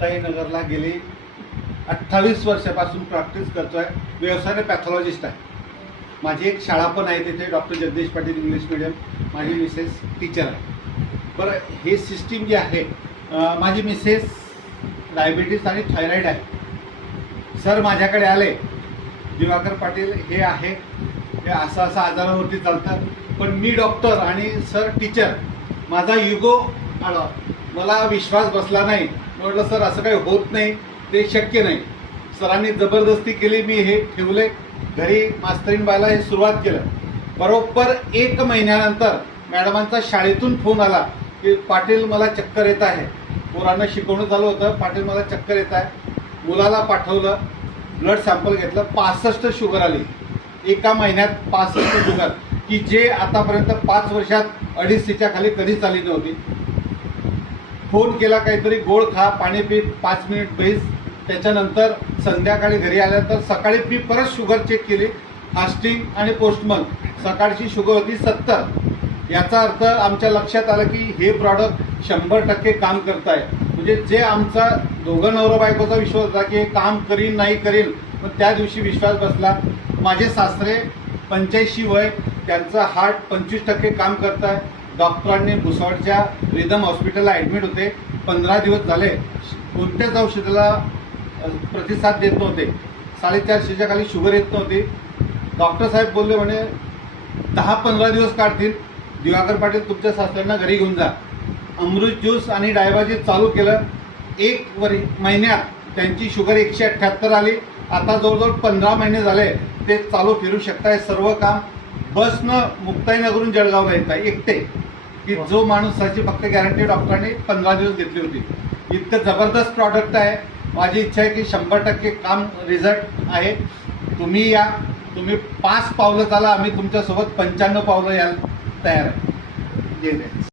मुक्ताईनगरला गेली 28 वर्षापासून प्रॅक्टिस करतोय. व्यवसायाने पॅथॉलॉजिस्ट आहे. माझी एक शाळा पण आहे तिथे, doctor Jagdish Patil English medium. माझी मिसेस टीचर आहे. बरं, हे सिस्टीम जी आहे, माझी मिसेस डायबिटीस आणि थायरॉईड आहे. सर माझ्याकडे आले, दिवाकर पाटील हे आहे, हे असं असं आजारावरती चालतं, पण मी डॉक्टर आणि सर टीचर. माझा युगो आला, मला विश्वास बसला नाही. म्हटलं सर असं काही होत नाही, ते शक्य नाही. सरांनी जबरदस्ती केली, मी हे ठेवले घरी. मास्तरीनबाईला हे सुरुवात केलं. बरोबर 1 महिन्यानंतर मॅडमांचा शाळेतून फोन आला की पाटील मला चक्कर येत आहे. पोरांना शिकवणं चालू होतं, पाटील मला चक्कर येत आहे. मुलाला पाठवलं, ब्लड सॅम्पल घेतलं, 65 शुगर आली. 1 महिन्यात 65 शुगर, की जे आतापर्यंत 5 वर्षात 250च्या खाली कधीच आली नव्हती. फोन केला, काहीतरी गोळ खा, पाणी पी, 5 मिनिट बैस. त्याच्यानंतर संध्याकाळी घरी आल्यानंतर सकाळी मी परत शुगर चेक केली, फास्टिंग आणि पोस्टमन. सकाळची शुगर होती 70. याचा अर्थ आमच्या लक्षात आलं की हे प्रॉडक्ट 100% काम करत आहे. म्हणजे जे आमचा दोघं नवरा बायकोचा विश्वास होता की हे काम करीन नाही करीन, पण त्या दिवशी विश्वास बसला. माझे सासरे 85 वय, त्यांचं हार्ट 25% काम करत आहे. डॉक्टरांनी भुसावळच्या रिदम हॉस्पिटलला ॲडमिट होते. 15 दिवस झाले, कोणत्याच औषधाला प्रतिसाद देत नव्हते. 450च्या खाली शुगर येत नव्हती. डॉक्टर साहेब बोलले, म्हणे 10-15 दिवस काढतील, दिवाकर पाटील तुमच्या सासऱ्यांना घरी घेऊन जा. अमृत ज्यूस आणि डायबाजीत चालू केलं. 1 महिन्यात त्यांची शुगर 178 आली. आता जवळजवळ 15 महिने झाले ते चालू फिरू शकताय. सर्व काम बसनं मुक्ताईनगरून जळगावला येत आहे एकटे, की जो माणूसाची फक्त गॅरंटी डॉक्टरांनी 15 दिवस घेतली होती. इतकं जबरदस्त प्रॉडक्ट आहे. माझी इच्छा आहे की 100% काम रिझल्ट आहे. तुम्ही या, तुम्ही 5 पावलं चाला, आम्ही तुमच्यासोबत 95 पावलं यायला तयार आहे.